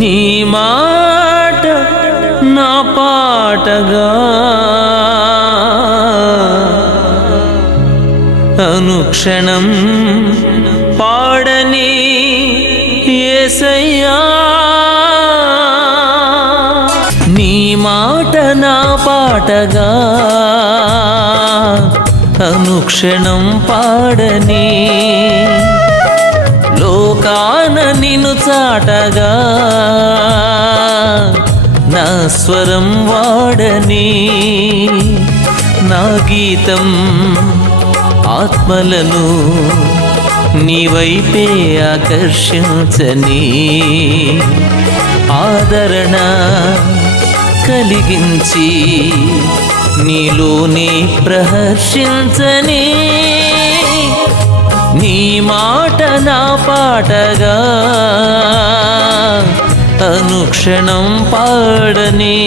నీ మాట నా పాటగా అనుక్షణం పాడని ఏసయ్యా. నీ మాట నా పాటగా అనుక్షణం పాడని కాన నిన్ను చాటగా. నా స్వరం వాడని నా గీతం ఆత్మలను నీ వైపే ఆకర్షించని ఆదరణ కలిగించి నీలోనే ప్రహర్షించని నీ మాట నా పాటగా అనుక్షణం పాడని.